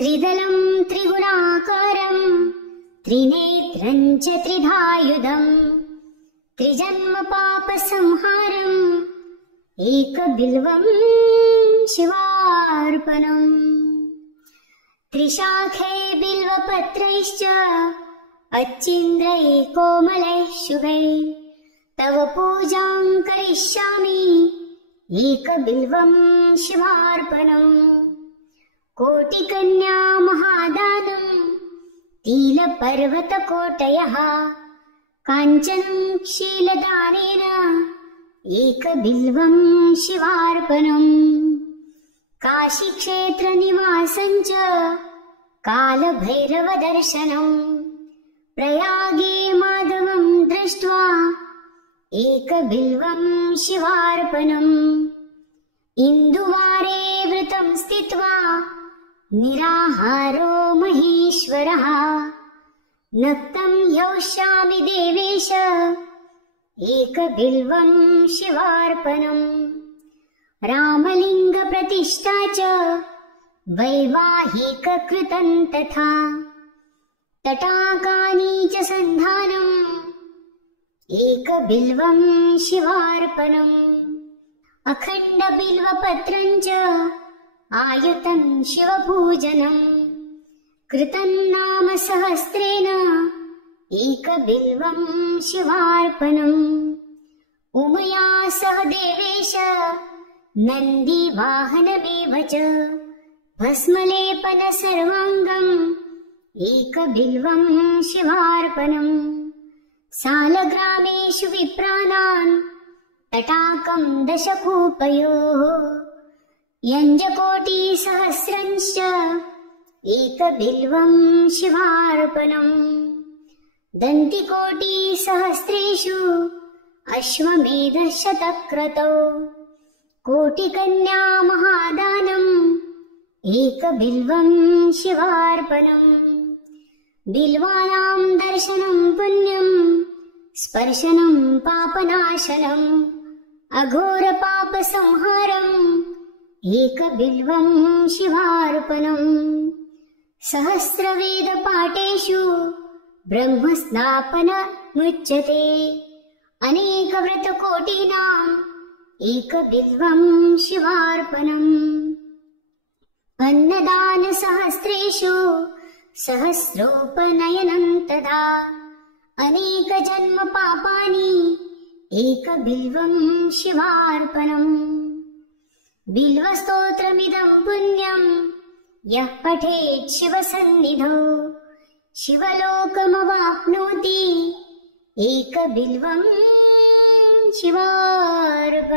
त्रिदलं त्रिगुणाकारं त्रिनेत्रं च त्रिधायुधं त्रिजन्म पापसंहारम् एकबिल्वं शिवार्पणम्। त्रिशाखे बिल्वपत्रैश्च अच्छिन्द्रैः कोमलैः शुभैः तव पूजां करिष्यामि एकबिल्वं शिवार्पणम्। कोटिकन्या महादानं तिलपर्वतकोटयः काञ्चनं शीलदानेन एकबिल्वं शिवार्पणम्। काशीक्षेत्रनिवासं च कालभैरवदर्शनम् प्रयागे माधवं दृष्ट्वा एकबिल्वं शिवार्पणम्। इन्दुवारे व्रतं स्थित्वा निराहारो महेश्वरः नक्तं यौष्यामि देवेश एकबिल्वं शिवार्पणम्। रामलिङ्गप्रतिष्ठा च वैवाहिककृतं तथा तटाकानि च सन्धानम् एकबिल्वं शिवार्पणम्। अखण्डबिल्वपत्रं च आयुतं शिवपूजनम् कृतं नाम सहस्रेण एकबिल्वं शिवार्पणम्। उमया सह देवेश नन्दिवाहनमेव च भस्मलेपन सर्वाङ्गम् एकबिल्वं शिवार्पणम्। सालग्रामेषु विप्राणान् तटाकं दशकूपयोः यञ्जकोटिसहस्रंश्च एकबिल्वं शिवार्पणम्। दन्तिकोटिसहस्रेषु अश्वमेधशतक्रतौ कोटिकन्या महादानम् एकबिल्वं शिवार्पणम्। बिल्वानां दर्शनं पुण्यं स्पर्शनं पापनाशनम् अघोरपापसंहारम् एकबिल्वं शिवार्पणम्। सहस्रवेदपाठेषु ब्रह्मस्नापनमुच्यते अनेकव्रतकोटीनाम् एकबिल्वं शिवार्पणम्। अन्नदानसहस्रेषु सहस्रोपनयनं तदा अनेकजन्म पापानि एकबिल्वं शिवार्पणम्। बिल्वस्तोत्रमिदं पुण्यं यः पठेत् शिवसन्निधौ शिवलोकमवाप्नोति एकबिल्वं शिवार्पणम्।